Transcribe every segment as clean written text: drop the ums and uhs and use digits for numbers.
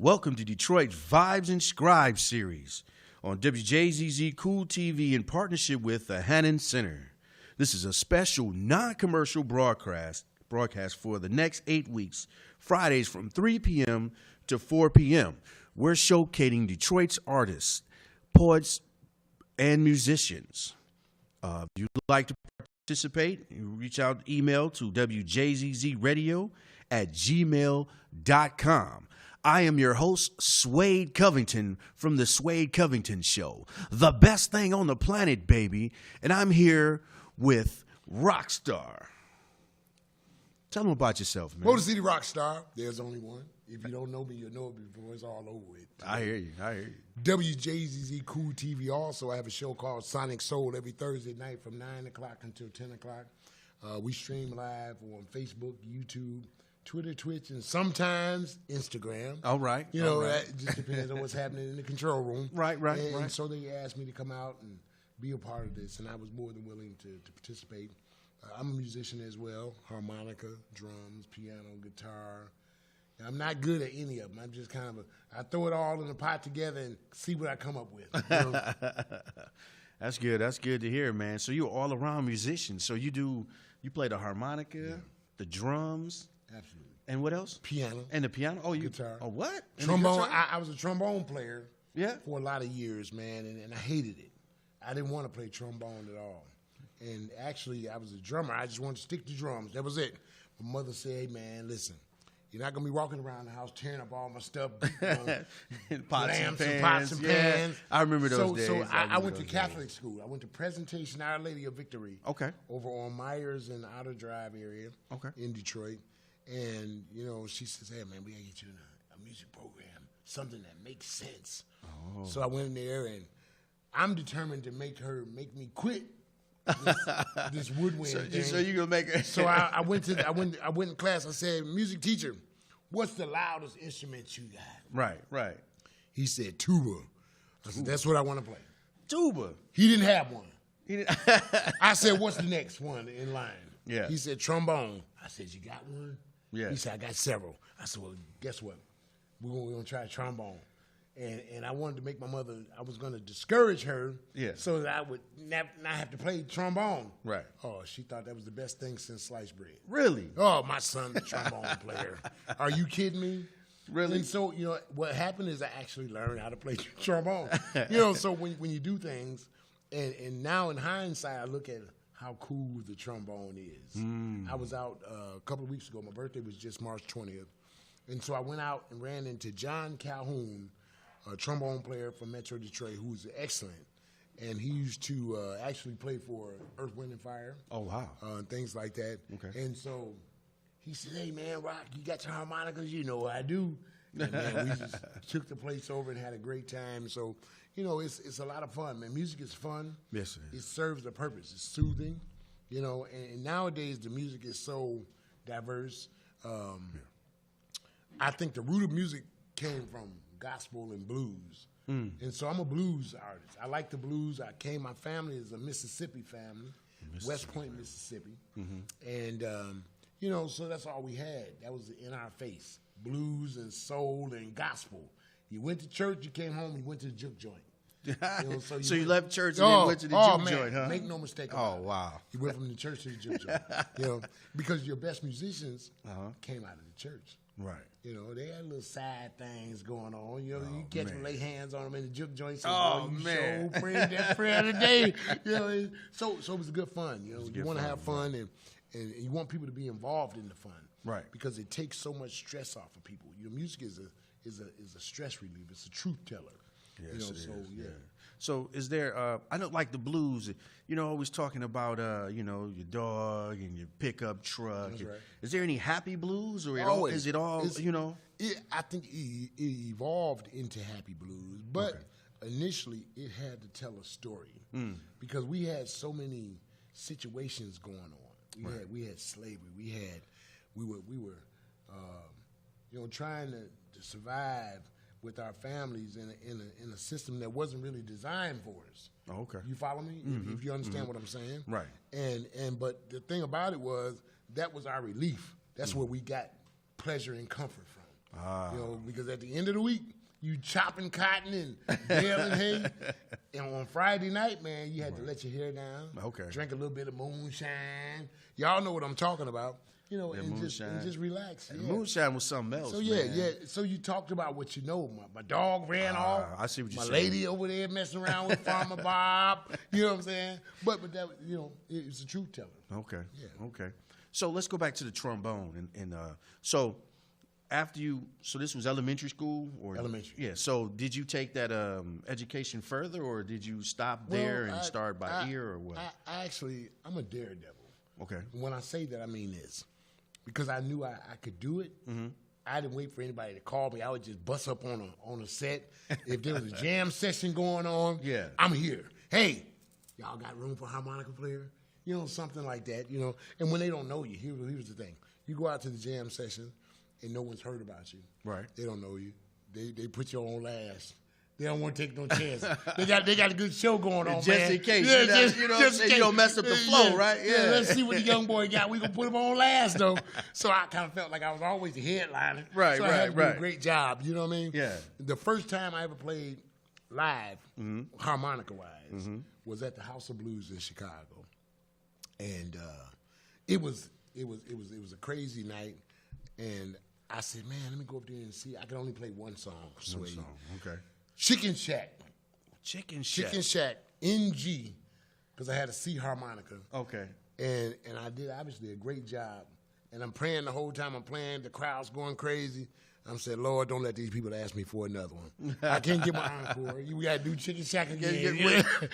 Welcome to Detroit's Vibes and Scribes series on WJZZ Cool TV in partnership with the Hannon Center. This is a special non-commercial broadcast for the next 8 weeks, Fridays from 3 p.m. to 4 p.m. We're showcasing Detroit's artists, poets, and musicians. If you'd like to participate, you reach out, email to wjzzradio@gmail.com. I am your host, Swade Covington from The Swade Covington Show. The best thing on the planet, baby. And I'm here with Rockstar. Tell them about yourself, man. Motor City Rockstar. There's only one. If you don't know me, you'll know it before it's all over with. I hear you. WJZZ Cool TV also. I have a show called Sonic Soul every Thursday night from 9 o'clock until 10 o'clock. We stream live on Facebook, YouTube, Twitter, Twitch, and sometimes Instagram. All right. You know, that just depends on what's happening in the control room. Right. And so they asked me to come out and be a part of this, and I was more than willing to participate. I'm a musician as well, harmonica, drums, piano, guitar. I'm not good at any of them. I'm just I throw it all in a pot together and see what I come up with. You know? That's good. That's good to hear, man. So you're all around musician. So you play the harmonica, the drums. Absolutely. And what else? Piano. And the piano? Oh, guitar. Oh, what? Trombone. I was a trombone player Yeah. for a lot of years, man, and I hated it. I didn't want to play trombone at all. And actually, I was a drummer. I just wanted to stick to drums. That was it. My mother said, hey, man, listen, you're not going to be walking around the house tearing up all my stuff. Pots and pans. I remember those days. So I went to Catholic school. I went to Presentation Our Lady of Victory. Okay. Over on Myers and Outer Drive area. Okay. In Detroit. And, you know, she says, hey, man, we got to get you in a music program, something that makes sense. Oh. So I went in there, and I'm determined to make me quit this woodwind thing. So you gonna make it? So I went in class. I said, music teacher, what's the loudest instrument you got? Right. He said, tuba. I said, that's what I want to play. Tuba. He didn't have one. I said, what's the next one in line? Yeah. He said, trombone. I said, you got one? Yeah. He said, I got several. I said, well, guess what? We're gonna try trombone. And I wanted to make my mother, I was going to discourage her so that I would not have to play trombone. Right. Oh, she thought that was the best thing since sliced bread. Really? Oh, my son's a trombone player. Are you kidding me? Really? And so, you know, what happened is I actually learned how to play trombone. You know, so when you do things, and now in hindsight, I look at how cool the trombone is. I was out a couple of weeks ago. My birthday was just March 20th. And so I went out and ran into John Calhoun, a trombone player from Metro Detroit who's excellent. And he used to actually play for Earth, Wind, and Fire. Oh, wow. And things like that. Okay. And so he said, hey, man, Rock, you got your harmonicas? You know I do. And, man, we just took the place over and had a great time. So, you know, it's a lot of fun, man. Music is fun. Yes, it is. It serves a purpose. It's soothing, you know. And nowadays the music is so diverse. I think the root of music came from gospel and blues. And so I'm a blues artist. I like the blues. My family is a Mississippi family, West Point, Mississippi. And, you know, so that's all we had. That was in our face, blues and soul and gospel. You went to church, you came home, you went to the juke joint. You know, so you left church and then went to the juke joint, huh? Make no mistake about it. Oh, wow. You went from the church to the juke joint. You know, because your best musicians came out of the church. Right. You know, they had little side things going on. You know, you catch them, lay hands on them in the juke joint. Man. Show, praying that prayer today. You know, so it was good fun. You know, you want to have fun and you want people to be involved in the fun. Right. Because it takes so much stress off of people. You know, music is a stress reliever. It's a truth teller. Yes, you know, it is. Yeah. So is there, I don't like the blues, you know, always talking about, you know, your dog and your pickup truck. That's right. Is there any happy blues or Always. is it all, you know? I think it evolved into happy blues, but initially it had to tell a story because we had so many situations going on. We had slavery. We were you know, trying to survive with our families in a system that wasn't really designed for us. Oh, okay. You follow me? If you understand what I'm saying? Right. But the thing about it was that was our relief. That's where we got pleasure and comfort from. You know, because at the end of the week, you chopping cotton and baling hay. And on Friday night, man, you had to let your hair down. Okay. Drink a little bit of moonshine. Y'all know what I'm talking about. You know, and just relax. And moonshine was something else. So So you talked about what you know. My dog ran off. I see what you're saying. My lady over there messing around with Farmer Bob. You know what I'm saying? But that, you know, it's a truth telling. Okay. Yeah. Okay. So let's go back to the trombone and so after so this was elementary school or elementary? Yeah. So did you take that education further, or did you stop there and start by ear, or what? I'm a daredevil. Okay. When I say that, I mean this, because I knew I could do it. Mm-hmm. I didn't wait for anybody to call me. I would just bust up on a set. If there was a jam session going on, I'm here. Hey, y'all got room for a harmonica player? You know, something like that. You know, and when they don't know you, here's the thing: you go out to the jam session, and no one's heard about you. Right. They don't know you. They put you on last. They don't want to take no chance. They got a good show going on, just man. In case, just you don't mess up the flow, right? Yeah. Let's see what the young boy got. We gonna put him on last though. So I kind of felt like I was always the headliner. Right, so I had to do a great job. You know what I mean? Yeah. The first time I ever played live, harmonica wise, was at the House of Blues in Chicago, and it was a crazy night, and I said, man, let me go up there and see. I can only play one song. One song, okay. Chicken Shack. Chicken Shack in G, because I had a C harmonica. Okay. And I did obviously a great job. And I'm praying the whole time I'm playing. The crowd's going crazy. I'm saying, Lord, don't let these people ask me for another one. I can't get my encore. We got to do Chicken Shack again.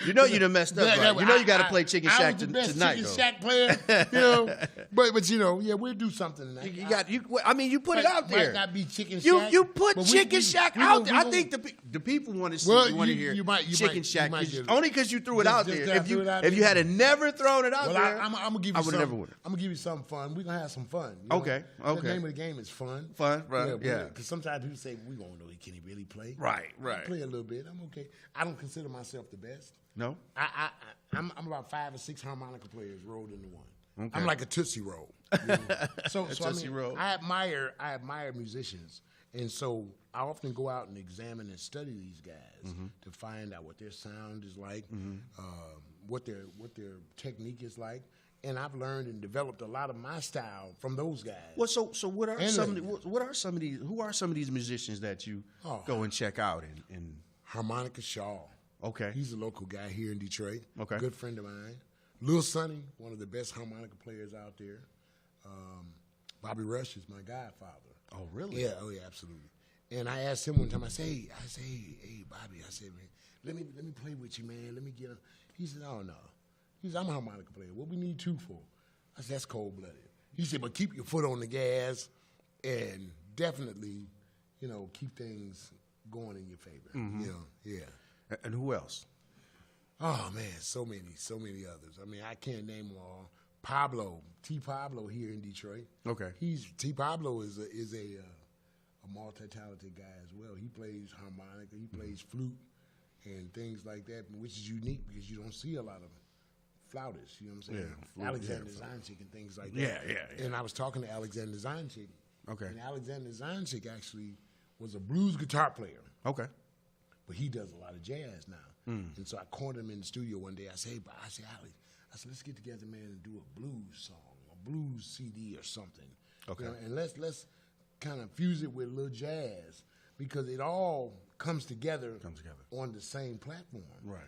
You know you done messed up, right? You know you got to play Chicken Shack tonight, Chicken Shack player, you know. But you know, we'll do something tonight. You put it out there. Might not be Chicken Shack. You put Chicken Shack out there. I think the people want to see. Want to hear Chicken Shack only because you threw it out there. If you had never thrown it out there, I'm gonna give you something. I'm gonna give you something fun. We're gonna have some fun. Okay. The name of the game is fun. Fun, right? Yeah. Because sometimes people say, we won't know, can he really play? Right. I play a little bit. I'm okay. I don't consider myself the best. No? I'm about 5 or 6 harmonica players rolled into one. Okay. I'm like a Tootsie Roll. You know? So Roll. I admire musicians. And so I often go out and examine and study these guys to find out what their sound is like, what their technique is like. And I've learned and developed a lot of my style from those guys. Well, so who are some of these musicians that you go and check out in Harmonica Shaw. Okay. He's a local guy here in Detroit. Okay. Good friend of mine. Lil Sonny, one of the best harmonica players out there. Bobby Rush is my godfather. Oh, really? Yeah, absolutely. And I asked him one time, I said, hey, Bobby, I said, man, let me play with you, man. Let me get him. He said, oh, no. He said, I'm a harmonica player. What we need 2 for? I said, that's cold-blooded. He said, but keep your foot on the gas and definitely, keep things going in your favor. Yeah. And who else? Oh, man, so many others. I mean, I can't name them all. Pablo, T. Pablo here in Detroit. Okay. T. Pablo is a multi-talented guy as well. He plays harmonica, he plays flute and things like that, which is unique because you don't see a lot of flautists, you know what I'm saying? Yeah, Alexander Zanchik and things like that. Yeah. And I was talking to Alexander Zanchik. Okay. And Alexander Zanchik actually was a blues guitar player. Okay. But he does a lot of jazz now. And so I cornered him in the studio one day. I said, Alex, let's get together, man, and do a blues song, a blues CD or something. Okay. And let's kind of fuse it with a little jazz because it all comes together on the same platform. Right.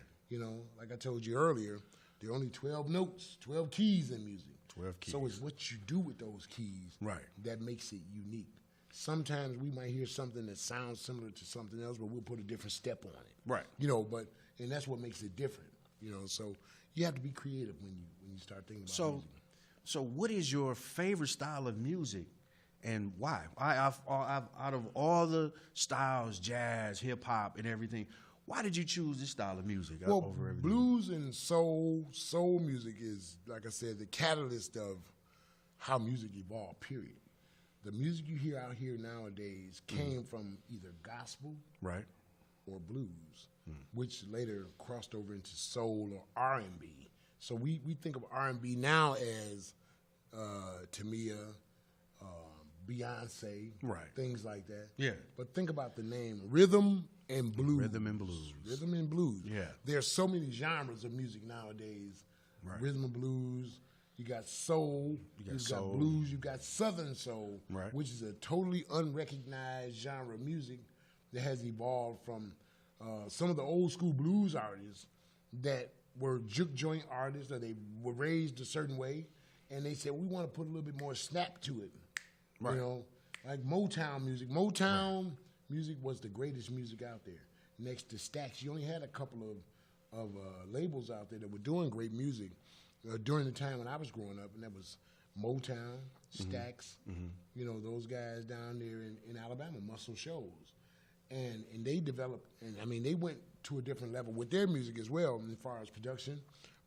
Like I told you earlier, there are only 12 notes, 12 keys in music. 12 keys. So it's what you do with those keys that makes it unique. Sometimes we might hear something that sounds similar to something else, but we'll put a different step on it. Right. And that's what makes it different. So you have to be creative when you start thinking about music. So what is your favorite style of music and why? Out of all the styles, jazz, hip hop, and everything, why did you choose this style of music over everything? Blues and soul music is, like I said, the catalyst of how music evolved, period. The music you hear out here nowadays came from either gospel or blues, which later crossed over into soul or R&B. So we think of R&B now as Tamia, Beyonce, Right. things like that. Yeah. But think about the name, rhythm and blues. Rhythm and blues. Rhythm and blues. Yeah. There's so many genres of music nowadays. Right. Rhythm and blues. You got soul. You've got blues. You got Southern soul, Right. which is a totally unrecognized genre of music that has evolved from some of the old school blues artists that were juke joint artists, or they were raised a certain way, and they said, we want to put a little bit more snap to it. Right. You know, like Motown music. Motown music was the greatest music out there. Next to Stax, you only had a couple of labels out there that were doing great music during the time when I was growing up, and that was Motown, Stax, you know, those guys down there in Alabama, Muscle Shoals. And they developed, and I mean, they went to a different level with their music as well as far as production.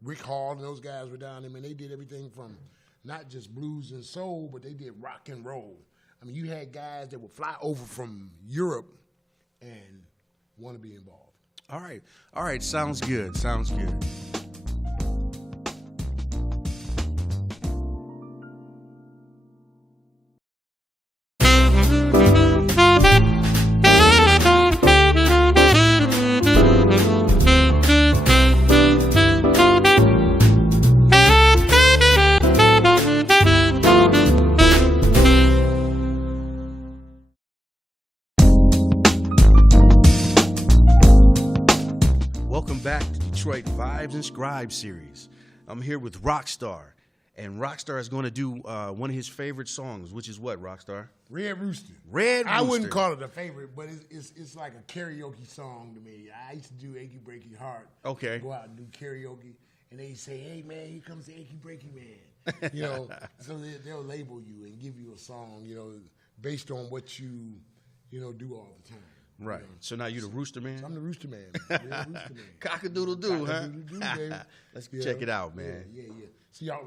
Rick Hall and those guys were down there, and they did everything from not just blues and soul, but they did rock and roll. I mean, you had guys that would fly over from Europe and want to be involved. All right. Sounds good. Welcome back to Detroit Vibes and Scribes series. I'm here with Rockstar, and Rockstar is going to do one of his favorite songs, which is what, Rockstar? Red Rooster. Red Rooster. I wouldn't call it a favorite, but it's like a karaoke song to me. I used to do Achy Breaky Heart. Okay. Go out and do karaoke, and they say, hey, man, here comes the Achy Breaky Man. You know, so they'll label you and give you a song, you know, based on what you know, do all the time. Right. You know? So now you the Rooster Man? So I'm the Rooster Man. Red Rooster Man. Cock-a-doodle-doo, huh? Cock-a-doodle-doo, baby. Let's check it out, man. Yeah. So y'all,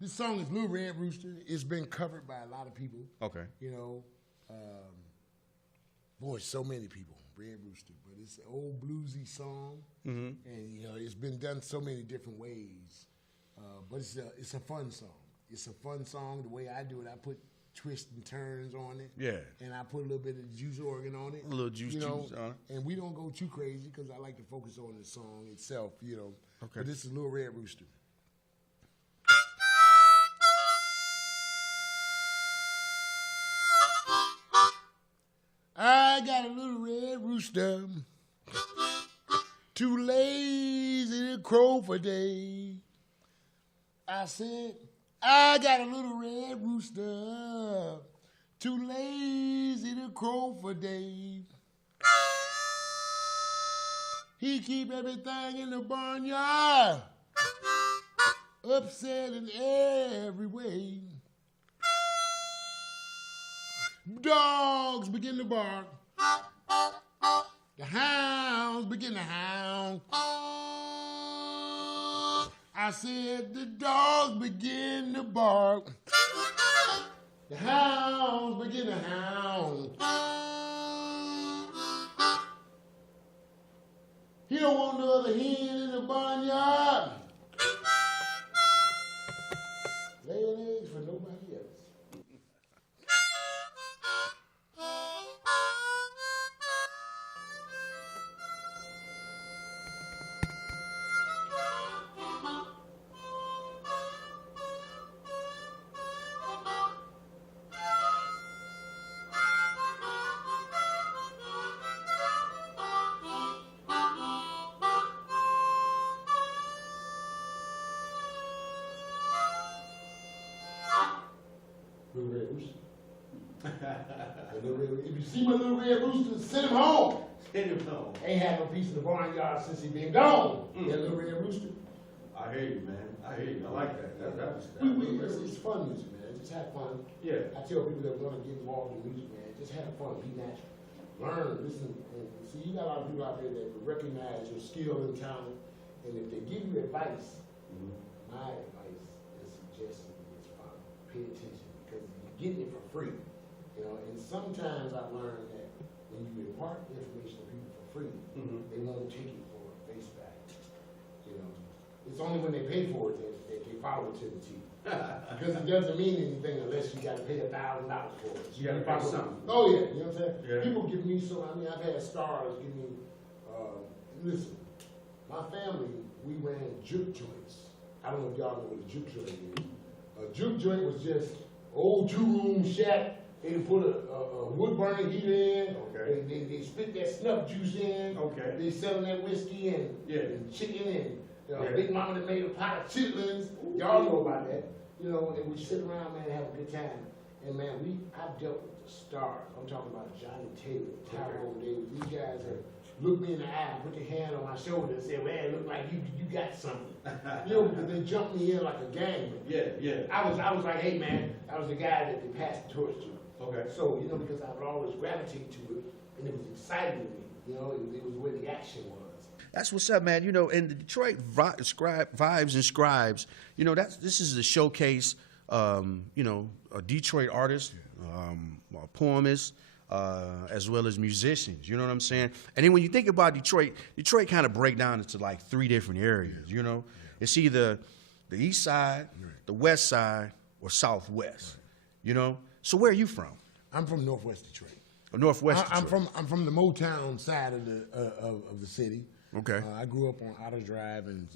this song is Little Red Rooster. It's been covered by a lot of people. Okay. You know, boy, so many people, Red Rooster. But it's an old bluesy song, and you know, it's been done so many different ways. But it's a fun song. It's a fun song. The way I do it, I put twists and turns on it. Yeah. And I put a little bit of juice organ on it. A little juice on it. And we don't go too crazy because I like to focus on the song itself, you know. Okay. But this is Little Red Rooster. I got a little red rooster, too lazy to crow for day. I said, I got a little red rooster, too lazy to crow for day. He keep everything in the barnyard, upset in every way. Dogs begin to bark. The hounds begin to hound. I said the dogs begin to bark. The hounds begin to hound. He don't want no other hen in the barnyard. Laying eggs for nobody else. Little Red Rooster. If you see my Little Red Rooster, send him home. Ain't had no peace in the barnyard since he been gone. That Little Red Rooster. I hear you, man. I like that. It's fun music, man. Just have fun. Yeah. I tell people that want to get involved in music, man, just have fun. Be natural. Learn, listen. And see, you got a lot of people out there that recognize your skill and talent. And if they give you advice, my advice and suggestion is pay attention because you're getting it for free. You know, and sometimes I learned that when you impart information to people for free, they won't take it for face value. You know, It's only when they pay for it that they follow it to the T. Because it doesn't mean anything unless you got to pay $1,000 for it. You got to pay something. Oh yeah, you know what I'm saying? Yeah. People give me I've had stars give me, listen, my family, we ran juke joints. I don't know if y'all know what a juke joint is. A juke joint was just old two-room shack. They put a wood burning heater in. Okay. They spit that snuff juice in. Okay. They selling that whiskey and chicken and Big Mama that made a pot of chitlins. Y'all know about that. You know, and we sit around, man, and have a good time. And man, I dealt with the stars. I'm talking about Johnny Taylor, Calhoun Davis. These guys have looked me in the eye, put their hand on my shoulder, and said, "Man, it look like you got something." You know, because they jumped me in like a gang. Yeah. I was like, "Hey, man," I was the guy that they passed the torch to. Okay. So, you know, because I would always gravitate to it, and it was exciting to me. You know, it was where the action was. That's what's up, man. You know, in the Detroit Vibes and Scribes, you know, this is a showcase, you know, a Detroit artist, a poemist, as well as musicians. You know what I'm saying? And then when you think about Detroit kind of break down into like 3 different areas, you know? It's either the east side, the west side, or southwest, you know? So where are you from? I'm from Northwest Detroit. Northwest Detroit. I'm from the Motown side of the city. Okay. I grew up on Otter Drive in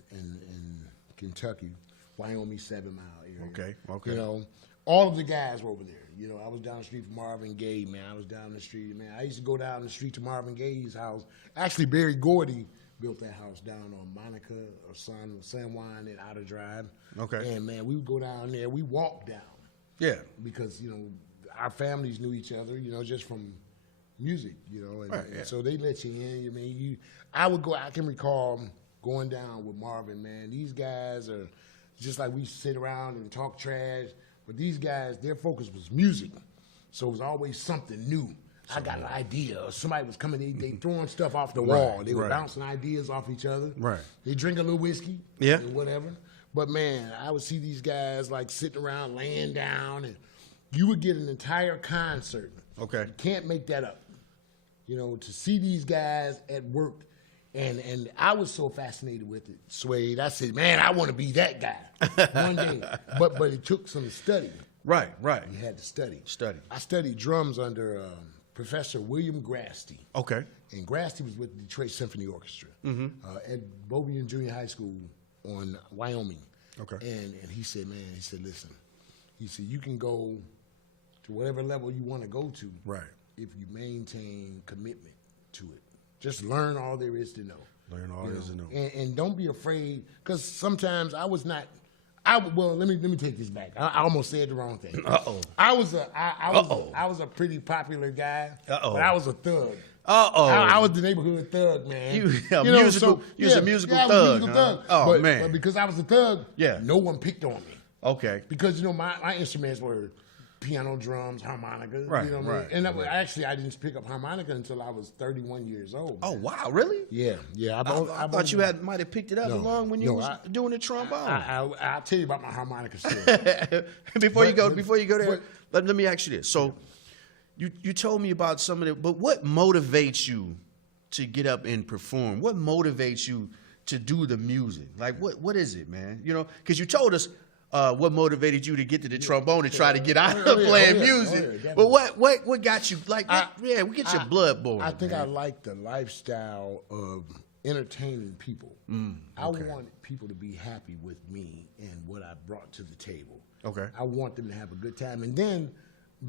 Kentucky, Wyoming 7 Mile area. Okay. You know, all of the guys were over there. You know, I was down the street from Marvin Gaye, man. I was down the street, man. I used to go down the street to Marvin Gaye's house. Actually, Berry Gordy built that house down on Monica or San Juan at Otter Drive. Okay. And man, we would go down there. We walked down. Yeah. Because, you know, our families knew each other, you know, just from music, you know, and, Right, yeah. and so they let you in. I mean, I can recall going down with Marvin, man. These guys are just like we sit around and talk trash, but these guys, their focus was music. So it was always something new. I got an idea, or somebody was coming, they throwing stuff off the wall. They were bouncing ideas off each other. Right. They drink a little whiskey. Yeah. And whatever. But man, I would see these guys like sitting around, laying down, and you would get an entire concert. Okay. You can't make that up. You know, to see these guys at work, and I was so fascinated with it, Suede. I said, man, I want to be that guy one day. But it took some study. Right. You had to study. I I studied drums under Professor William Grasty. Okay. And Grasty was with the Detroit Symphony Orchestra at Bobian Junior High School on Wyoming. Okay. And he said, man, listen, he said, you can go to whatever level you want to go to. Right. If you maintain commitment to it. Just learn all there is to know. Learn all there is to know. And don't be afraid, because sometimes I was not. Well, let me take this back. I almost said the wrong thing. Uh-oh. I was a pretty popular guy. Uh-oh. But I was a thug. Uh-oh. I was the neighborhood thug, man. You a musical thug, huh? Oh, man. But because I was a thug, Yeah. no one picked on me. Okay. Because, you know, my instruments were piano, drums, harmonica. Right, You know what I right, mean? And actually, I didn't pick up harmonica until I was 31 years old. Oh, wow, really? Yeah. I thought you might have picked it up along when you was doing the trombone. I'll tell you about my harmonica story. Before you go there, let me ask you this. So you told me about some of it, but what motivates you to get up and perform? What motivates you to do the music? Like, what is it, man? You know, because you told us what motivated you to get to the trombone and try to get out of playing music. But what got you, like, we get your blood boiling. I think I like the lifestyle of entertaining people. I want people to be happy with me and what I brought to the table. Okay. I want them to have a good time. And then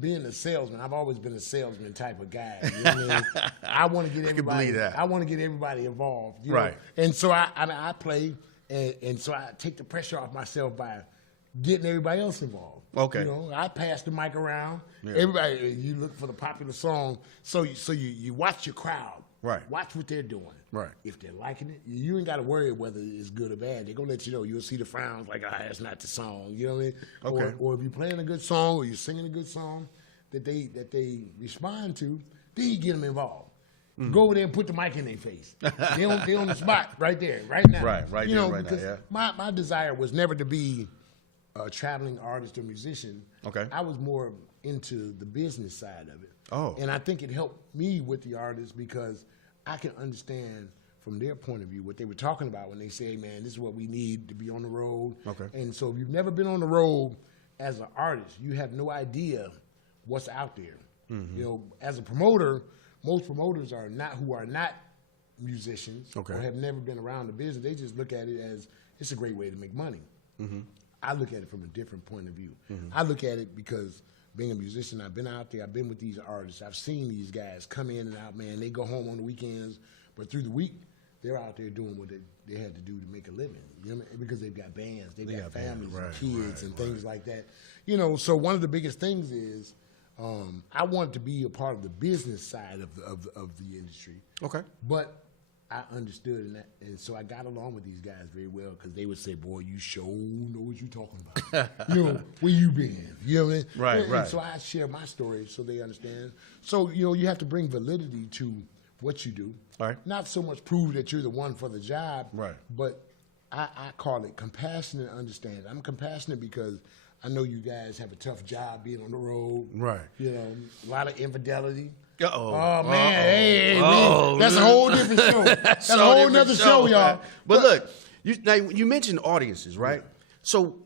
being a salesman, I've always been a salesman type of guy. You know what I mean? I want to get everybody. believe that. I want to get everybody involved. You Right. know? And so I play, and so I take the pressure off myself by getting everybody else involved. Okay. You know, I pass the mic around. Yeah. Everybody, you look for the popular song. So you watch your crowd. Right. Watch what they're doing. Right. If they're liking it, you ain't got to worry whether it's good or bad. They're going to let you know. You'll see the frowns like, that's not the song. You know what I mean? Okay. Or if you're playing a good song or you're singing a good song that they respond to, then you get them involved. Go over there and put the mic in their face. They on the spot right there, right now. Right you there, know, right because now, my desire was never to be a traveling artist or musician. Okay. I was more into the business side of it. Oh. And I think it helped me with the artist because I can understand from their point of view, what they were talking about when they say, hey, man, this is what we need to be on the road. Okay. And so if you've never been on the road as an artist, you have no idea what's out there. You know, as a promoter, most promoters are not musicians or have never been around the business. They just look at it as it's a great way to make money. I look at it from a different point of view. I look at it because being a musician, I've been out there, I've been with these artists, I've seen these guys come in and out, man. They go home on the weekends, but through the week, they're out there doing what they had to do to make a living. You know what I mean? Because they've got bands, they've got families and kids and things like that. You know, so one of the biggest things is I wanted to be a part of the business side of the industry. Okay. But I understood and so I got along with these guys very well because they would say, boy, you sure know what you talking about. You know, where you been? You know what I mean? Right, and right. So I share my story so they understand. So, you know, you have to bring validity to what you do. All right. Not so much prove that you're the one for the job, Right. but I call it compassionate understanding. I'm compassionate because I know you guys have a tough job being on the road. Right. You know, a lot of infidelity. Uh-oh. Oh, man. Hey, Uh-oh. that's a whole different show. That's a whole nother show, y'all. But look, you mentioned audiences, right? So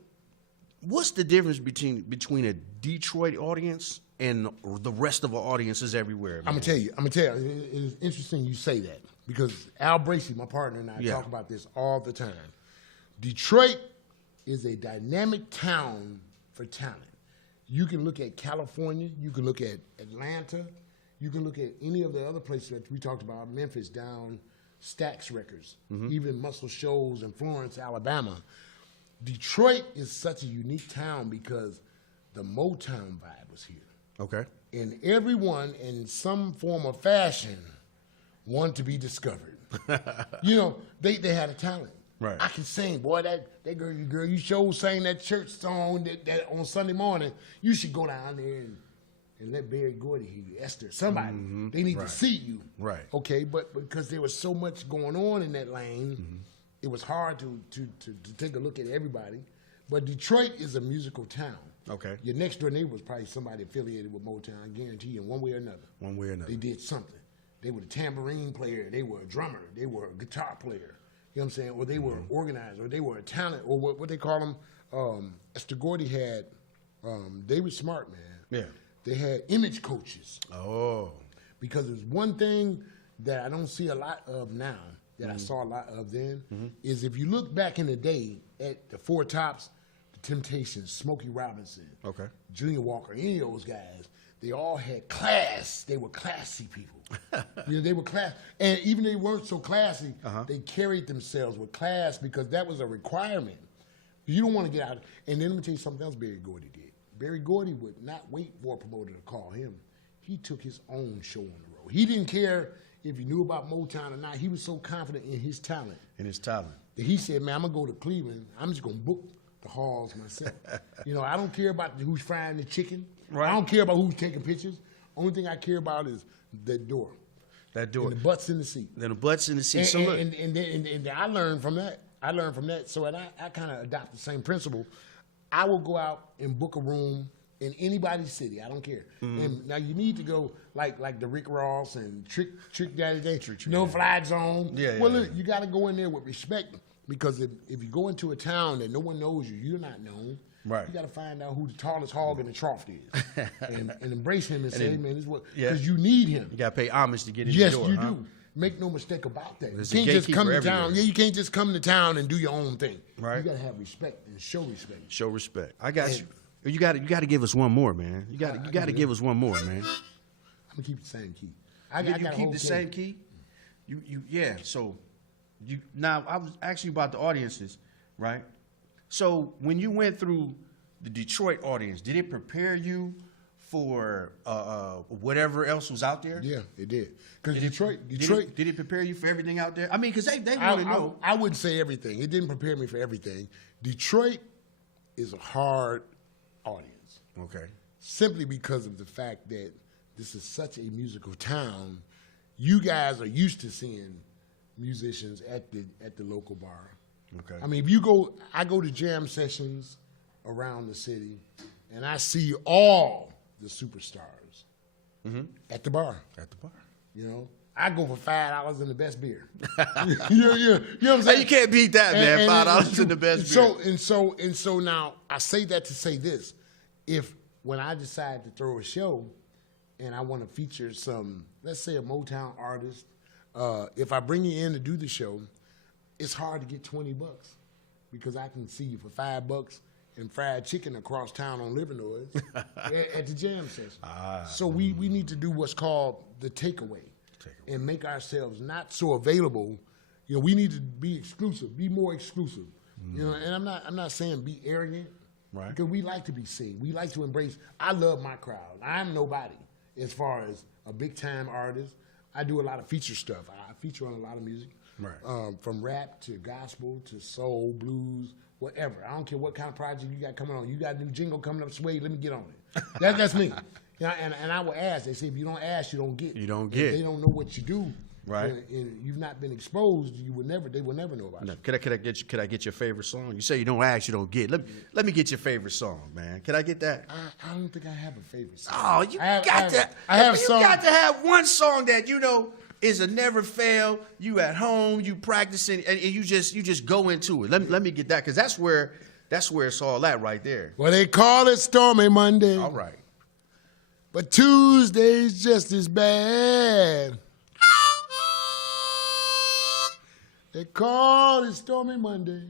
what's the difference between a Detroit audience and the rest of our audiences everywhere? I'm going to tell you. It's interesting you say that because Al Bracey, my partner, and I talk about this all the time. Detroit is a dynamic town for talent. You can look at California. You can look at Atlanta. You can look at any of the other places that we talked about, Memphis, down Stax Records, even Muscle Shoals in Florence, Alabama. Detroit is such a unique town because the Motown vibe was here. Okay. And everyone in some form or fashion wanted to be discovered. You know, they had a talent. Right. I can sing, boy. That girl, you sure sang that church song that on Sunday morning. You should go down there and let Barry Gordy hear you, Esther, somebody. They need to see you. Right. Okay, but because there was so much going on in that lane, it was hard to take a look at everybody. But Detroit is a musical town. Okay. Your next door neighbor was probably somebody affiliated with Motown, I guarantee you, in one way or another. One way or another. They did something. They were a tambourine player, they were a drummer, they were a guitar player. You know what I'm saying? Or they were an organizer, or they were a talent, or what they call them. Esther Gordy had, they were smart, man. Yeah. They had image coaches. Oh. Because there's one thing that I don't see a lot of now, that I saw a lot of then, is if you look back in the day at the Four Tops, the Temptations, Smokey Robinson, Okay. Junior Walker, any of those guys, they all had class. They were classy people. You know, they were class. And even if they weren't so classy, they carried themselves with class because that was a requirement. You don't want to get out. And then let me tell you something else Barry Gordy did. Barry Gordy would not wait for a promoter to call him. He took his own show on the road. He didn't care if he knew about Motown or not. He was so confident in his talent. That he said, man, I'm going to go to Cleveland. I'm just going to book the halls myself. You know, I don't care about who's frying the chicken. Right. I don't care about who's taking pictures. Only thing I care about is that door. That door. And the butts in the seat. Then the butts in the seat. And I learned from that. So I kind of adopt the same principle. I will go out and book a room in anybody's city. I don't care. And now you need to go like the Rick Ross and Trick Daddy Day. No flag zone. Look, you got to go in there with respect because if you go into a town that no one knows you, you're not known. Right. You got to find out who the tallest hog in the trough is, and embrace him and say, then, "Hey, man, this is what." Because you need him. You got to pay homage to get in Yes, the door. you huh? do. Make no mistake about that. There's You a can't just come to gatekeeper town. everywhere. Yeah, you can't just come to town and do your own thing. Right. You got to have respect and show respect. Show respect. I got you. You got to give us one more, man. You got to give us one more, man. I'm gonna keep the same key. You keep the same key. Yeah. So now I was asking you about the audiences, right? So when you went through the Detroit audience, did it prepare you for whatever else was out there? Yeah, it did. Because Detroit. Did it prepare you for everything out there? I mean, because they want to know. I wouldn't say everything. It didn't prepare me for everything. Detroit is a hard audience. Okay. Simply because of the fact that this is such a musical town. You guys are used to seeing musicians at the local bar. Okay. I mean, I go to jam sessions around the city, and I see all the superstars at the bar. At the bar. You know, I go for $5 in the best beer. you know what I'm saying? You can't beat that, man. $5 in the best beer. So now I say that to say this: when I decide to throw a show, and I want to feature some, let's say a Motown artist, if I bring you in to do the show, it's hard to get $20 because I can see you for $5 and fried chicken across town on Livernois at the jam session. So we need to do what's called the takeaway and make ourselves not so available. You know, we need to be exclusive, be more exclusive. You know, and I'm not saying be arrogant, right? Because we like to be seen. We like to embrace. I love my crowd. I'm nobody as far as a big time artist. I do a lot of feature stuff. I feature on a lot of music, right? From rap to gospel to soul, blues, whatever. I don't care what kind of project you got coming on. You got a new jingle coming up, Sway, let me get on it. That's me. You know, and I will ask. They say if you don't ask, you don't get. You don't get. If they don't know what you do, right? And you've not been exposed, they will never know about you. Could I get your favorite song? You say you don't ask, you don't get. Let me get your favorite song, man. Can I get that? I don't think I have a favorite song. Oh, you got to have one song that you know is a never fail. You at home, you practicing, and you just go into it. Let me get that, because that's where it's all at right there. Well, they call it Stormy Monday. All right. But Tuesday's just as bad. They call it Stormy Monday.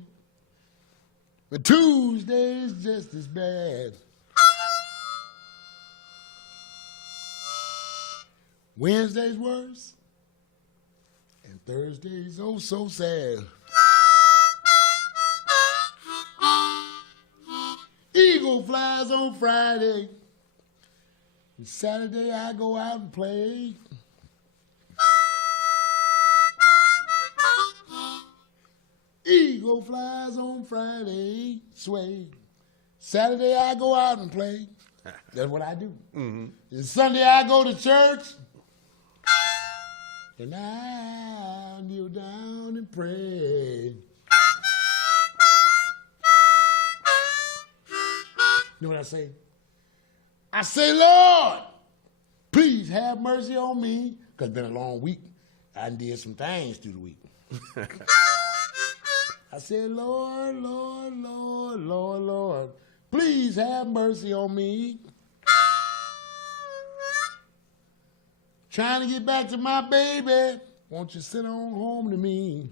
But Tuesday's just as bad. Wednesday's worse. And Thursday's oh so sad. Eagle flies on Friday. And Saturday I go out and play. Eagle flies on Friday, Sway. Saturday I go out and play. That's what I do. Mm-hmm. And Sunday I go to church. And I kneel down and pray. You know what I say? I say, Lord, please have mercy on me. Because it's been a long week. I did some things through the week. I said, Lord, Lord, Lord, Lord, Lord, please have mercy on me. Trying to get back to my baby. Won't you sit on home to me?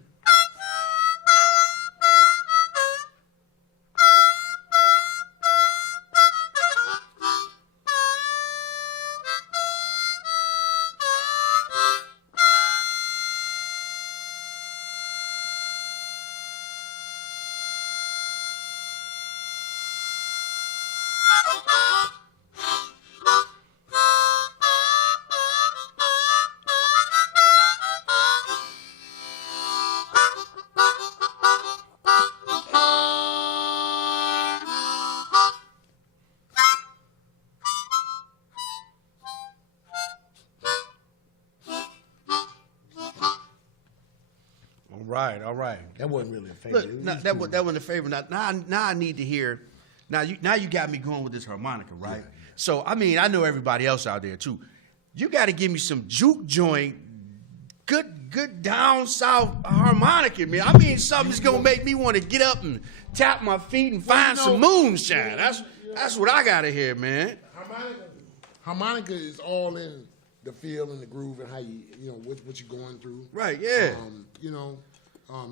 All right. That wasn't really a favorite. Look, that wasn't a favorite. Now I need to hear. Now you got me going with this harmonica, right? Yeah. So I mean, I know everybody else out there too. You got to give me some juke joint, good down south harmonica, man. I mean, something that's gonna make me want to get up and tap my feet and find some moonshine. That's what I gotta hear, man. Harmonica is all in the feel and the groove and how you know what you're going through. Right. Yeah.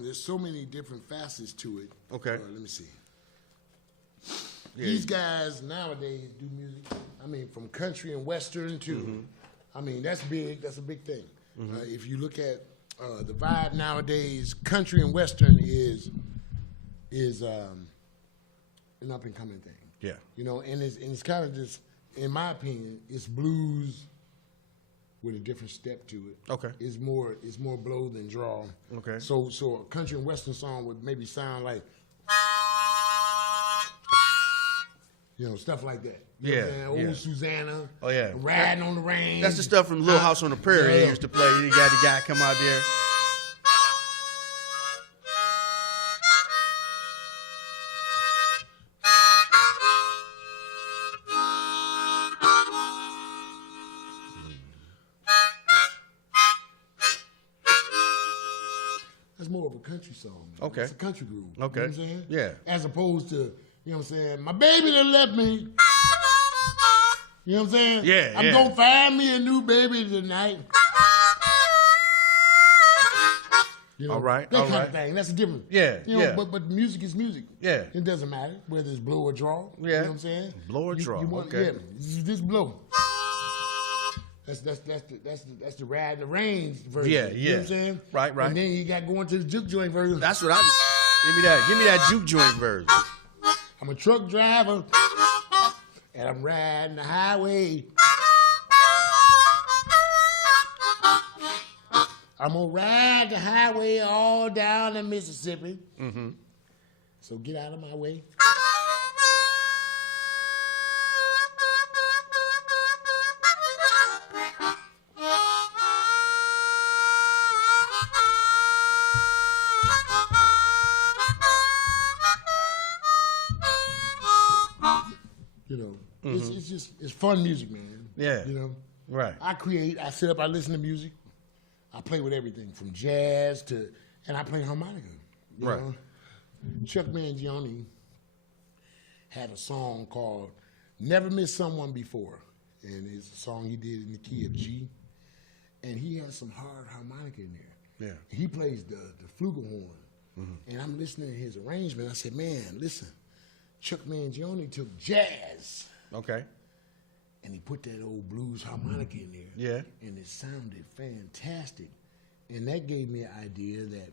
There's so many different facets to it. Okay. Let me see. Yeah. These guys nowadays do music. I mean, from country and western to, I mean, that's big. That's a big thing. Mm-hmm. If you look at the vibe nowadays, country and western is an up and coming thing. Yeah. You know, and it's kind of just, in my opinion, it's blues with a different step to it. Okay. It's more blow than draw. Okay. So a country and western song would maybe sound like, you know, stuff like that. You know what I'm saying? Old Susanna. Oh yeah. Riding on the Range. That's the stuff from Little House on the Prairie they used to play. You got the guy come out there. That's more of a country song. Okay. It's a country groove. Okay. You know what I'm saying? Yeah. As opposed to, you know what I'm saying, my baby done left me. You know what I'm saying? Yeah, I'm going to find me a new baby tonight. You know, all right. that kind of thing. That's different. Yeah, You know, yeah. But music is music. Yeah. It doesn't matter whether it's blow or draw. Yeah. You know what I'm saying? Blow or draw. Okay. Yeah. This blow. That's the ride the range version. Yeah, You know what I'm saying? Right. And then you got going to the juke joint version. That's what give me that juke joint version. I'm a truck driver and I'm riding the highway. I'm gonna ride the highway all down to Mississippi. Mm-hmm. So get out of my way. You know, it's fun music, man. Yeah. You know, Right. I sit up, I listen to music. I play with everything from jazz to, and I play harmonica. You Right. know? Chuck Mangione had a song called "Never Miss Someone Before," and it's a song he did in the key of G, and he has some hard harmonica in there. Yeah. He plays the flugelhorn, and I'm listening to his arrangement. I said, "Man, listen, Chuck Mangione took jazz." Okay. And he put that old blues harmonica in there. Yeah. And it sounded fantastic. And that gave me an idea that,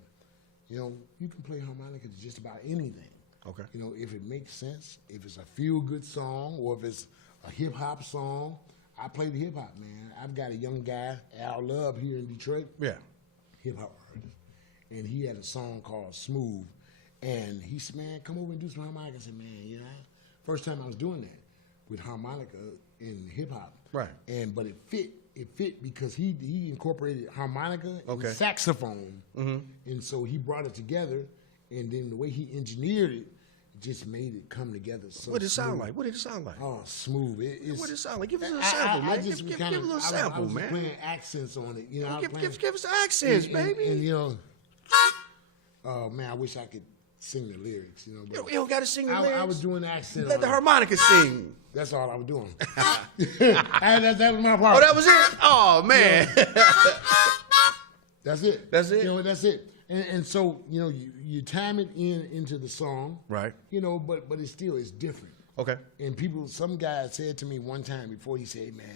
you know, you can play harmonica to just about anything. Okay. You know, if it makes sense, if it's a feel-good song or if it's a hip-hop song, I play the hip-hop, man. I've got a young guy, Al Love, here in Detroit. Yeah. Hip-hop artist. And he had a song called Smooth. And he said, man, come over and do some harmonica. I said, man, you know, first time I was doing that with harmonica in hip hop. Right. But it fit because he incorporated harmonica and Okay. saxophone. And so he brought it together, and then the way he engineered it just made it come together. So What did it sound smooth. like? What did it sound like? Oh, smooth. What did it sound like? Give us a sample, man. Give a little sample, I was man. playing accents on it. You know, Give us accents, baby. And you know, oh man, I wish I could sing the lyrics. You know, but You don't got to sing the lyrics. I was doing the accent. Let the on it. harmonica sing. That's all I was doing. that was my part. Oh, that was it? Oh, man. That's it. That's it? You know, that's it. And so, you know, you time it into the song. Right. You know, but it's different. Okay. And some guy said to me one time before, he said, man,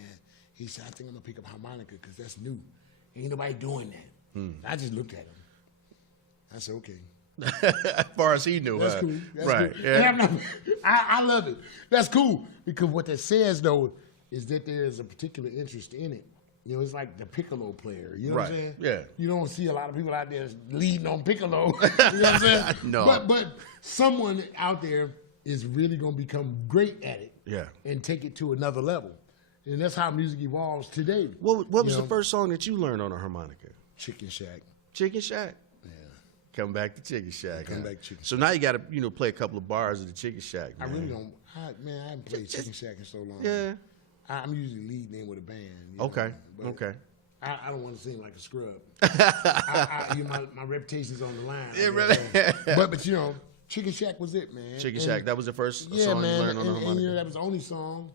he said, I think I'm going to pick up harmonica because that's new. Ain't nobody doing that. I just looked at him. I said, okay. As far as he knew. That's cool. That's right. cool. Yeah. And I love it. That's cool because what that says, though, is that there is a particular interest in it. You know, it's like the piccolo player. You know what I'm Right. saying? Yeah. You don't see a lot of people out there leading on piccolo. You know what I'm saying? No. But someone out there is really going to become great at it. Yeah. And take it to another level. And that's how music evolves today. What was You the know? first song that you learned on a harmonica? Chicken Shack. Chicken Shack. Yeah. Come back to Chicken Shack. Come huh? back to Chicken So now you got to play a couple of bars of the Chicken Shack. I Man. really don't. I haven't played Chicken Shack in so long. Yeah. I'm usually leading in with a band. You know, Okay. but Okay. I don't want to sing like a scrub. My reputation's on the line. Yeah, really. But you know, Chicken Shack was it, man. Chicken And- Shack. That was the first yeah, song man, you learned on a harmonica. and you know that was the only song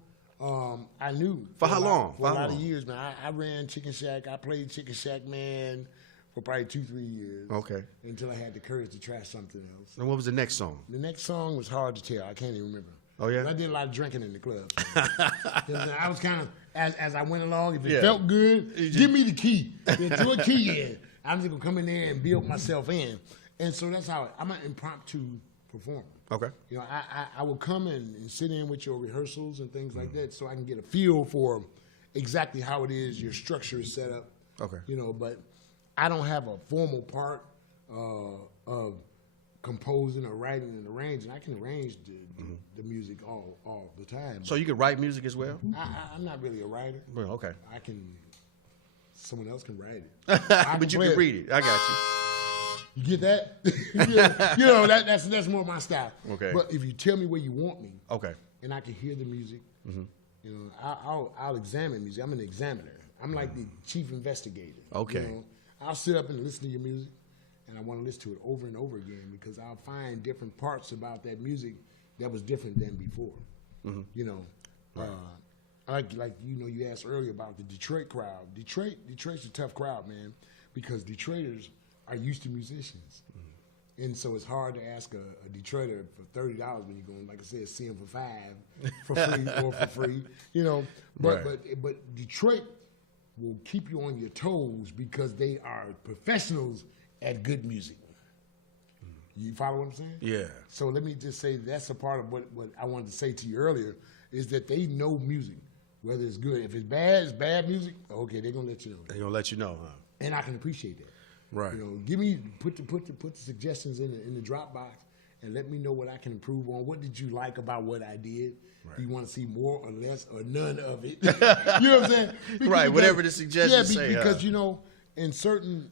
I knew. For how long? For a For how lot of long? years, man. I ran Chicken Shack. I played Chicken Shack, man, for probably 2-3 years. Okay. Until I had the courage to try something else. And what was the next song? The next song was hard to tell. I can't even remember. Oh, yeah? I did a lot of drinking in the club. So. I was kind of, as I went along, if it Yeah. felt good, give me the key. Throw a key in. I'm just going to come in there and build myself in. And so that's how I'm an impromptu performer. Okay. You know, I will come and sit in with your rehearsals and things like that so I can get a feel for exactly how it is your structure is set up. Okay. You know, but I don't have a formal part of composing or writing and arranging. I can arrange the music all the time. So you could write music as well? I'm not really a writer. Well, okay. Someone else can write it. But you can read it. I got you. You get that? Yeah, you know, that's more my style. Okay. But if you tell me where you want me, Okay. and I can hear the music, you know, I'll examine music. I'm an examiner. I'm like the chief investigator. Okay. You know? I'll sit up and listen to your music, and I want to listen to it over and over again because I'll find different parts about that music that was different than before. Mm-hmm. You know, right. Like you asked earlier about the Detroit crowd. Detroit's a tough crowd, man, because Detroiters are used to musicians. Mm-hmm. And so it's hard to ask a Detroiter for $30 when you're going, like I said, see them for $5 for free or for free. You know, but Detroit will keep you on your toes because they are professionals at good music. You follow what I'm saying? Yeah. So let me just say that's a part of what I wanted to say to you earlier is that they know music, whether it's good. If it's bad music, okay, they're gonna let you know. They're gonna let you know, huh? And I can appreciate that. Right. You know, put the suggestions in the Dropbox and let me know what I can improve on. What did you like about what I did? Right. Do you want to see more or less or none of it? You know what I'm saying? Right. Whatever the suggestions say. Because you know, in certain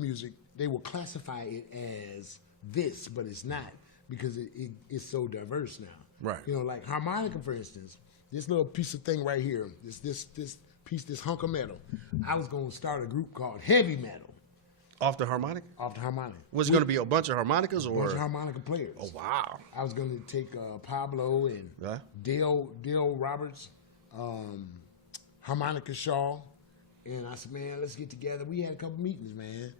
music, they will classify it as this, but it's not because it's so diverse now. Right. You know, like harmonica, for instance, this little piece of thing right here, this piece, this hunk of metal. I was going to start a group called Heavy Metal. Off the harmonica? Off the harmonica. Was it going to be a bunch of harmonicas or? A bunch of harmonica players. Oh, wow. I was going to take Pablo and Dale Roberts, Harmonica Shaw, and I said, man, let's get together. We had a couple meetings, man.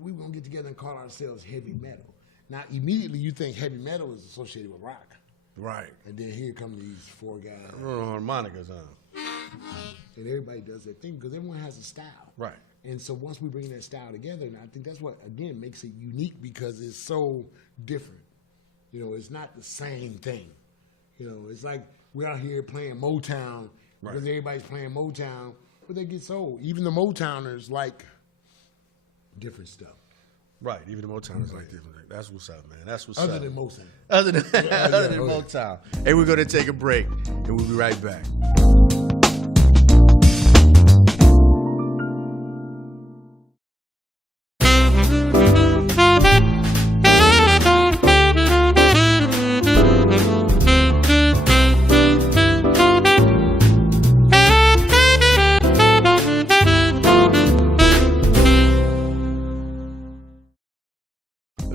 We were going to get together and call ourselves Heavy Metal. Now, immediately you think heavy metal is associated with rock. Right. And then here come these four guys. Harmonicas, huh? And everybody does their thing because everyone has a style. Right. And so once we bring that style together, and I think that's what, again, makes it unique because it's so different. You know, it's not the same thing. You know, it's like we're out here playing Motown because everybody's playing Motown, but they get sold. Even the Motowners like different stuff. Right, even the Motowners like different. That's what's up, man. That's what's Other up. than Motown. Other than Motown. Hey, we're going to take a break, and we'll be right back.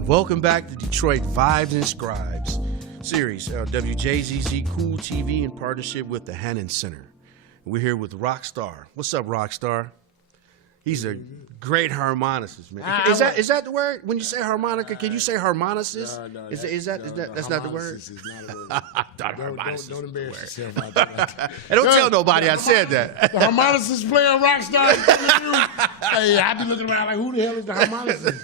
Welcome back to Detroit Vibes and Scribes series, WJZZ Cool TV in partnership with the Hannon Center. We're here with Rockstar. What's up, Rockstar? He's a great harmonicist, man. Is that the word? When you say harmonica, can you say harmonicist? No, that's not the word? Harmonicist is not a word. Don't embarrass yourself out there. And don't tell nobody I said that. The harmonicist playing Rockstar. Hey, I be looking around like, who the hell is the harmonicist?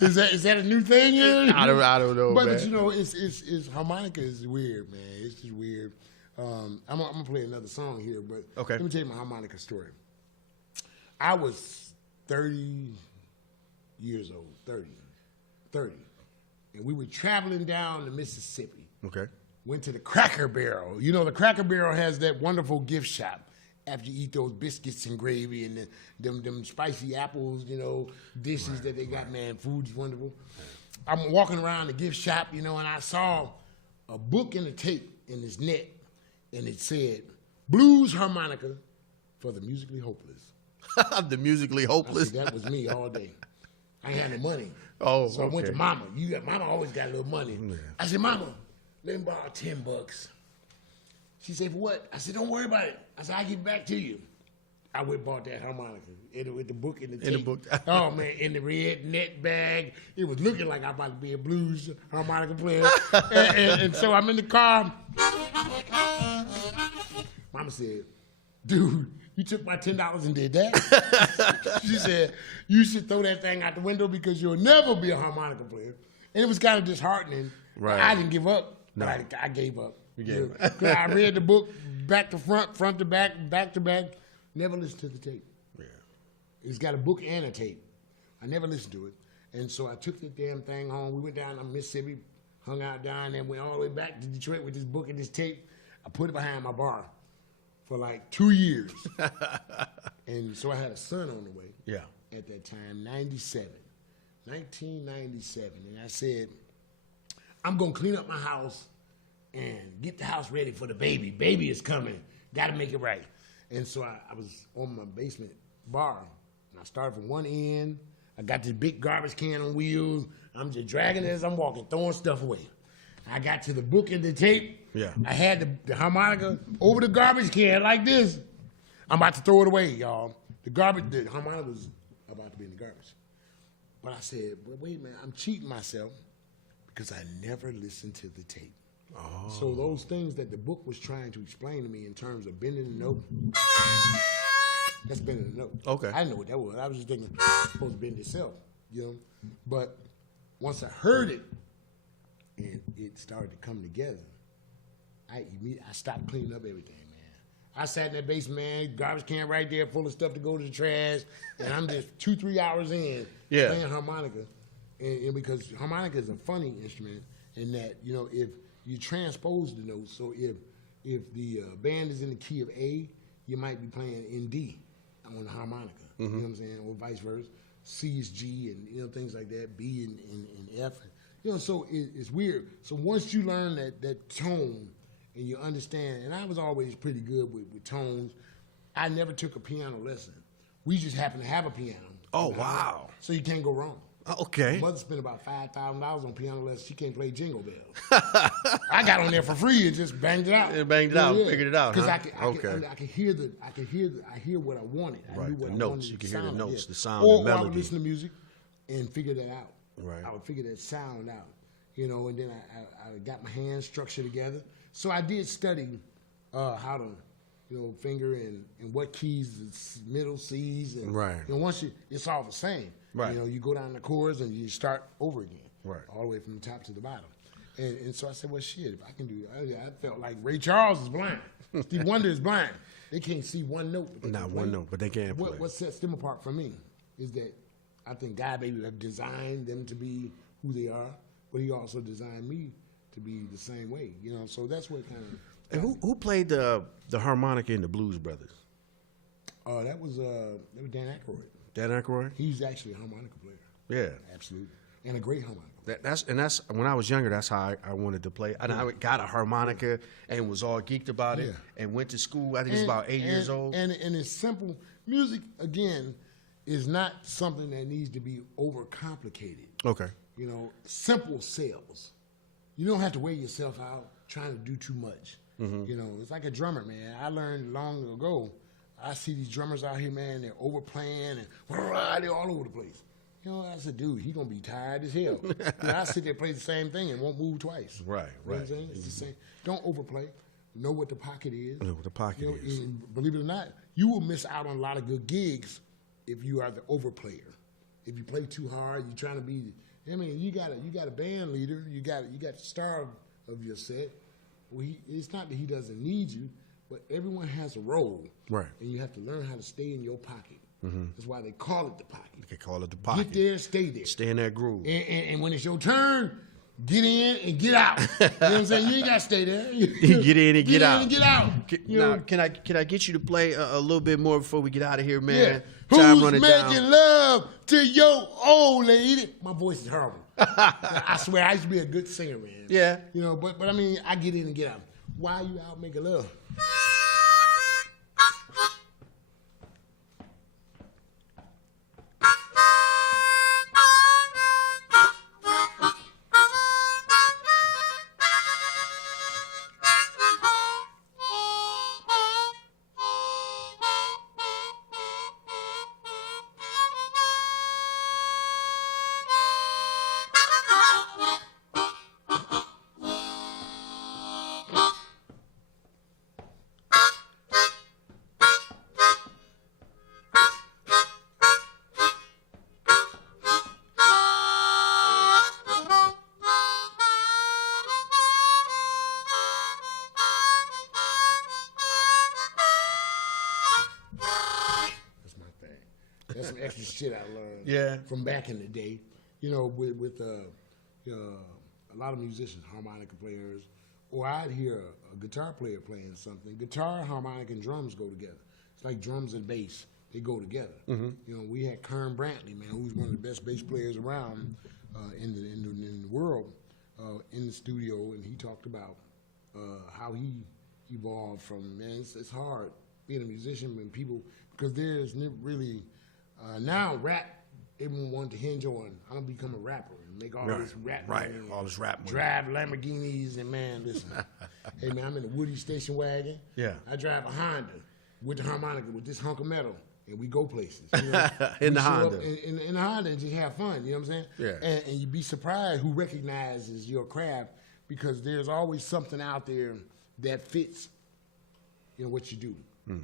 Is that a new thing here? I don't know, man. But you know, it's harmonica is weird, man. It's just weird. I'm gonna play another song here, but let me tell you my harmonica story. I was 30 years old, 30. And we were traveling down to Mississippi. Okay. Went to the Cracker Barrel. You know, the Cracker Barrel has that wonderful gift shop. After you eat those biscuits and gravy and them spicy apples, you know, dishes that they got, man, food's wonderful. I'm walking around the gift shop, you know, and I saw a book and a tape in this net, and it said, Blues Harmonica for the Musically Hopeless. The Musically Hopeless? That was me all day. I ain't had no money. Oh, so I went to Mama. Mama always got a little money. Yeah. I said, Mama, let me borrow $10. She said, for what? I said, don't worry about it. I said, I'll give it back to you. I went and bought that harmonica with the book and the tape. In the book. Oh, man, in the red net bag. It was looking like I was about to be a blues harmonica player. and so I'm in the car. Mama said, dude, you took my $10 and did that? She said, you should throw that thing out the window because you'll never be a harmonica player. And it was kind of disheartening. Right. I didn't give up, but I gave up. You gave up. I read the book back to front, front to back, back to back. Never listened to the tape. Yeah. It's got a book and a tape. I never listened to it. And so I took the damn thing home. We went down to Mississippi, hung out down there, went all the way back to Detroit with this book and this tape. I put it behind my bar for like 2 years. And so I had a son on the way. Yeah. At that time, 1997. And I said, I'm going to clean up my house and get the house ready for the baby. Baby is coming. Got to make it right. And so I was on my basement bar. And I started from one end. I got this big garbage can on wheels. I'm just dragging it as I'm walking, throwing stuff away. I got to the book and the tape. Yeah. I had the harmonica over the garbage can like this. I'm about to throw it away, y'all. The harmonica was about to be in the garbage. But I said, well, wait a minute, I'm cheating myself because I never listened to the tape. Oh. So those things that the book was trying to explain to me in terms of bending the note, that's bending the note. Okay. I didn't know what that was. I was just thinking, it's supposed to bend itself, you know. But once I heard it, and it started to come together, I stopped cleaning up everything, man. I sat in that basement, man, garbage can right there full of stuff to go to the trash, and I'm just 2-3 hours in playing harmonica. And because harmonica is a funny instrument in that, you know, if you transpose the notes, so if the band is in the key of A, you might be playing in D on the harmonica, you know what I'm saying, or vice versa. C is G and, you know, things like that, B and F. You know, so it's weird. So once you learn that tone and you understand, and I was always pretty good with tones, I never took a piano lesson. We just happened to have a piano. Oh, wow. So you can't go wrong. Okay. My mother spent about $5,000 on piano lessons. She can't play Jingle Bells. I got on there for free and just banged it out. Figured it out. Because I could hear what I wanted. I knew what I notes. wanted. You could hear the notes, the sound, the melody. I would listen to music and figure that out. Right. I would figure that sound out, you know, and then I got my hands structured together. So I did study how to, you know, finger and what keys, the middle C's, and you know, once it's all the same. Right. You know, you go down the chords and you start over again. Right. All the way from the top to the bottom. And so I said, well, shit, if I can do it. I felt like Ray Charles is blind. Steve Wonder is blind. They can't see one note. Not one note, but they can play. What sets them apart from me is that I think God maybe have designed them to be who they are, but he also designed me to be the same way. You know, so that's what kind of... And who played the harmonica in the Blues Brothers? That was Dan Aykroyd. Dan Aykroyd? He's actually a harmonica player. Yeah. Absolutely. And a great harmonica player. That's when I was younger, that's how I wanted to play. And I got a harmonica and was all geeked about it and went to school. I think it was about 8 years old. And it's simple. Music, again, is not something that needs to be overcomplicated. Okay. You know, simple sells. You don't have to wear yourself out trying to do too much. You know, it's like a drummer, man. I learned long ago, I see these drummers out here, man, they're overplaying and they're all over the place. You know, I said, dude, he gonna be tired as hell. You know, I sit there and play the same thing and won't move twice. Right. You know what I'm saying? It's the same. Don't overplay. Know what the pocket is. Know what the pocket is. And believe it or not, you will miss out on a lot of good gigs if you are the overplayer. If you play too hard, you're trying to be. I mean, you got a band leader. You got the star of your set. Well, it's not that he doesn't need you, but everyone has a role. Right. And you have to learn how to stay in your pocket. That's why they call it the pocket. They call it the pocket. Get there, stay there. Stay in that groove. And when it's your turn, get in and get out. You know what I'm saying? You ain't got to stay there. Get in and get out. Get out. Now, can I get you to play a little bit more before we get out of here, man? Yeah. Time Who's running making down. love to your old lady? My voice is horrible. I swear, I used to be a good singer, man. Yeah. You know, but I mean, I get in and get out. Why are you out making love? That's some extra shit I learned from back in the day. You know, with a lot of musicians, harmonica players, or I'd hear a guitar player playing something. Guitar, harmonica, and drums go together. It's like drums and bass. They go together. You know, we had Kern Brantley, man, who's one of the best bass players around in the world, in the studio, and he talked about how he evolved from, man, it's hard being a musician when people, because there's really, now rap everyone wanted to hinge on, I'm going to become a rapper and make all this rap money. All this rap money. Drive Lamborghinis and, man, listen. Hey, man, I'm in a Woody station wagon. Yeah. I drive a Honda with the harmonica, with this hunk of metal, and we go places. You know? In the Honda. In the Honda and just have fun, you know what I'm saying? Yeah. And you'd be surprised who recognizes your craft because there's always something out there that fits, you know, what you do.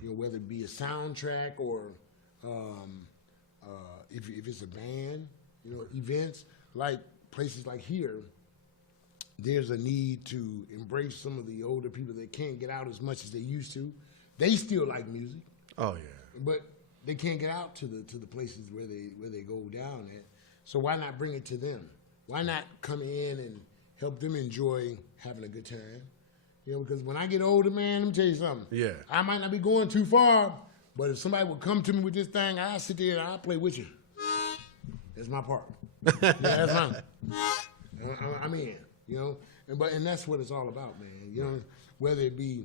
You know, whether it be a soundtrack or if it's a band, you know, events like places like here, there's a need to embrace some of the older people that can't get out as much as they used to. They still like music. Oh yeah. But they can't get out to the places where they go down at. So why not bring it to them? Why not come in and help them enjoy having a good time? You know, because when I get older, man, let me tell you something. Yeah. I might not be going too far, but if somebody would come to me with this thing, I'll sit there and I'll play with you. That's my part. Yeah, that's mine. I'm in, you know. And that's what it's all about, man. You know, whether it be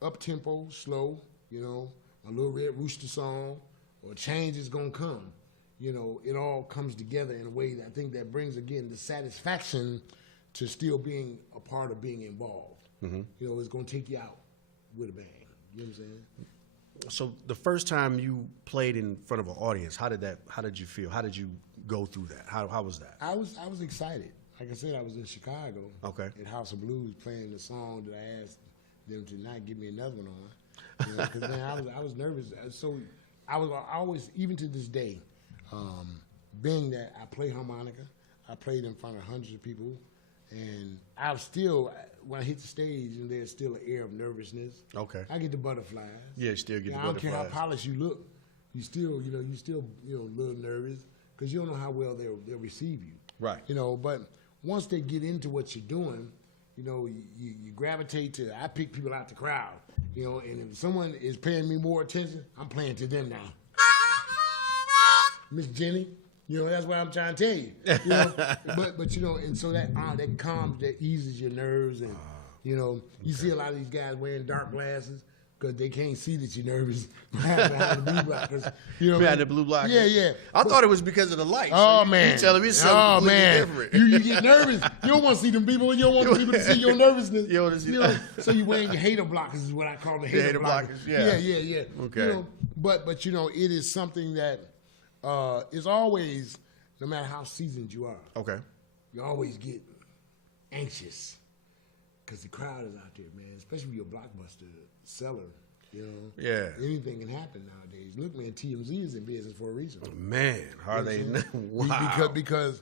up-tempo, slow, you know, a Little Red Rooster song, or change is going to come. You know, it all comes together in a way that I think that brings, again, the satisfaction to still being a part of being involved. You know, it's going to take you out with a bang. You know what I'm saying? So the first time you played in front of an audience, how did you feel? How did you go through that? How was that? I was excited. Like I said, I was in Chicago at House of Blues playing the song that I asked them to not give me another one on. You know, 'cause man, I was nervous. So I was always, even to this day, being that I play harmonica, I played in front of hundreds of people, and I still, when I hit the stage, and there's still an air of nervousness. Okay. I get the butterflies. Yeah, you still get the I don't butterflies. care how polished you look. You still a little nervous because you don't know how well they'll receive you. Right. You know, but once they get into what you're doing, you know, you gravitate to. I pick people out the crowd. You know, and if someone is paying me more attention, I'm playing to them now. Miss Jenny. You know, that's what I'm trying to tell you. You know? but you know, and so that calms, that eases your nerves, and you know, you see a lot of these guys wearing dark glasses because they can't see that you're nervous behind the blue blockers. You know, behind the blue blockers. Yeah. I thought it was because of the light. Oh so man, you telling me something different. You get nervous. You don't want to see them people. You don't want people to see your nervousness. You don't see so you wearing your hater blockers is what I call the hater blockers. Yeah. Okay. You know, but you know, it is something that is always, no matter how seasoned you are. Okay. You always get anxious because the crowd is out there, man. Especially if you're a blockbuster seller. You know. Yeah. Anything can happen nowadays. Look, man, TMZ is in business for a reason. Man, are they? Wow. Because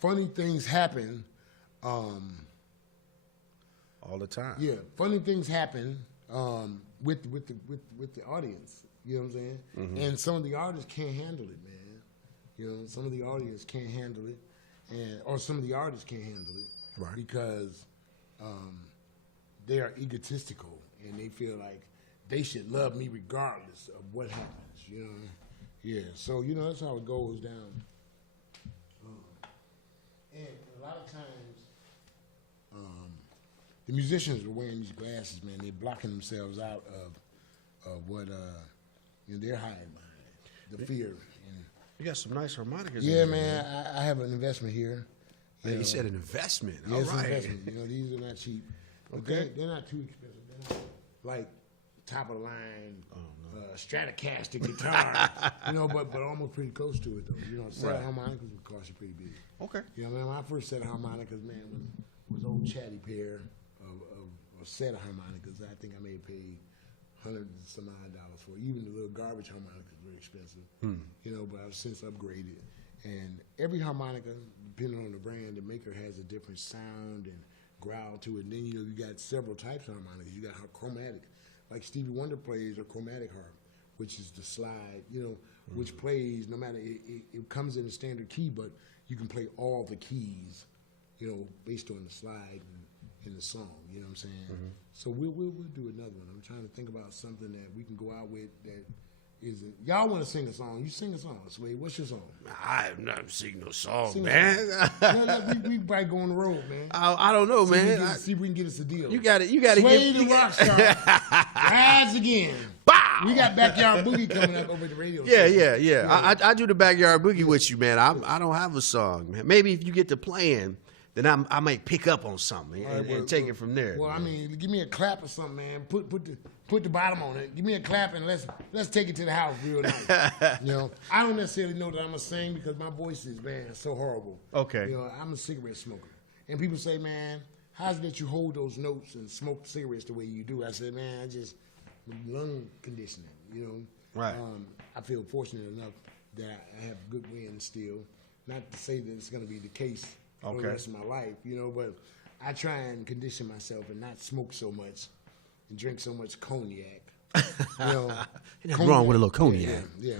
funny things happen. All the time. Yeah, funny things happen with the audience. You know what I'm saying? Mm-hmm. And some of the artists can't handle it, man. You know, some of the audience can't handle it, or some of the artists can't handle it, right? Because they are egotistical and they feel like they should love me regardless of what happens. You know? Yeah. So you know that's how it goes down. And a lot of times, the musicians are wearing these glasses, man. They're blocking themselves out of what they're hiding behind, the fear. And you got some nice harmonicas. Yeah, man. I have an investment here. You said an investment. Yeah, all it's right. an investment. You know, these are not cheap. Okay. They're not too expensive. They're not like top of the line Stratocaster guitar. You know, but almost pretty close to it though. You know, a set of harmonicas would cost you pretty big. Okay. You know, man, my first set of harmonicas, man, was old chatty pair of a set of harmonicas. I think I may have paid $100 and some odd dollars for. Even the little garbage harmonicas were expensive. You know, but I've since upgraded. And every harmonica, depending on the brand, the maker has a different sound and growl to it. And then you know you got several types of harmonicas. You got chromatic, like Stevie Wonder plays a chromatic harp, which is the slide. You know, which plays no matter it comes in a standard key, but you can play all the keys. You know, based on the slide in the song. You know what I'm saying? So we'll do another one. I'm trying to think about something that we can go out with that isn't. Y'all want to sing a song? You sing a song, Sway. What's your song? I'm not singing no song, Sing man. we probably go on the road, man. I don't know, man. See if we can get us a deal. You got it. Sway the rock star rides again. Bow. We got Backyard Boogie coming up over at the radio Yeah, station. yeah. I do the Backyard Boogie with you, man. I don't have a song, man. Maybe if you get to playing, then I might pick up on something and take it from there. Well, I mean, give me a clap or something, man. Put the bottom on it. Give me a clap and let's take it to the house real nice. I don't necessarily know that I'm gonna sing because my voice is, man, so horrible. Okay. I'm a cigarette smoker, and people say, man, how's it that you hold those notes and smoke cigarettes the way you do? I said, man, I just lung conditioning. Right. I feel fortunate enough that I have good wind still. Not to say that it's gonna be the case for the rest of my life, but I try and condition myself and not smoke so much and drink so much cognac. Nothing wrong with a little cognac. Yeah.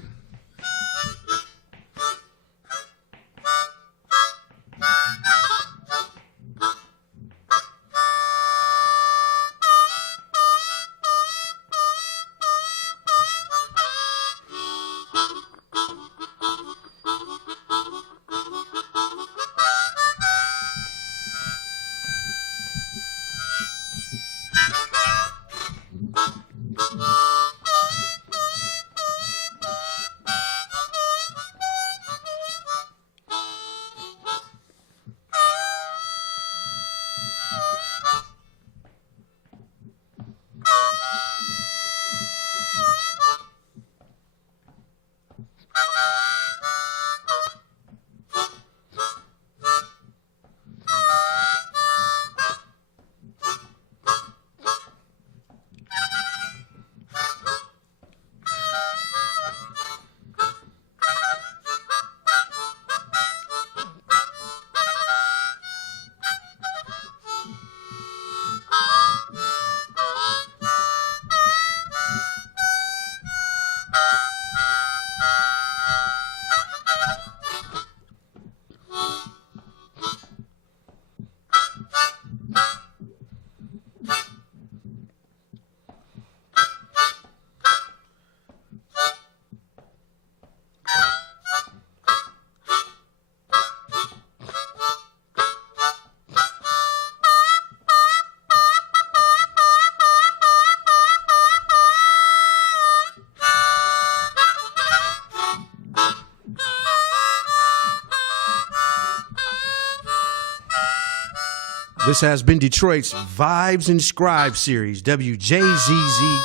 This has been Detroit's Vibes and Scribes series, WJZZ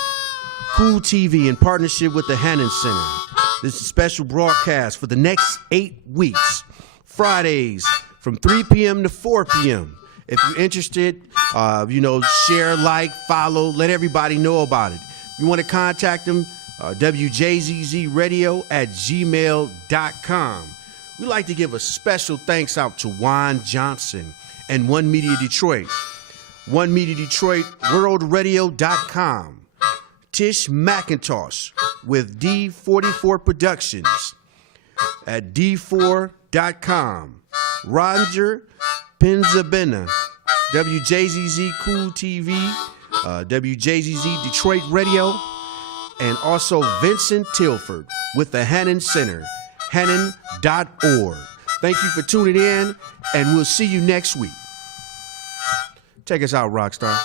Cool TV in partnership with the Hannon Center. This is a special broadcast for the next 8 weeks, Fridays from 3 p.m. to 4 p.m. If you're interested, share, like, follow, let everybody know about it. If you want to contact them, WJZZradio@gmail.com. We'd like to give a special thanks out to Juan Johnson and One Media Detroit, One Media Detroit, worldradio.com, Tish McIntosh with D44 Productions at D4.com, Roger Penzabena, WJZZ Cool TV, WJZZ Detroit Radio, and also Vincent Tilford with the Hannon Center, hannon.org. Thank you for tuning in, and we'll see you next week. Take us out, Rockstar.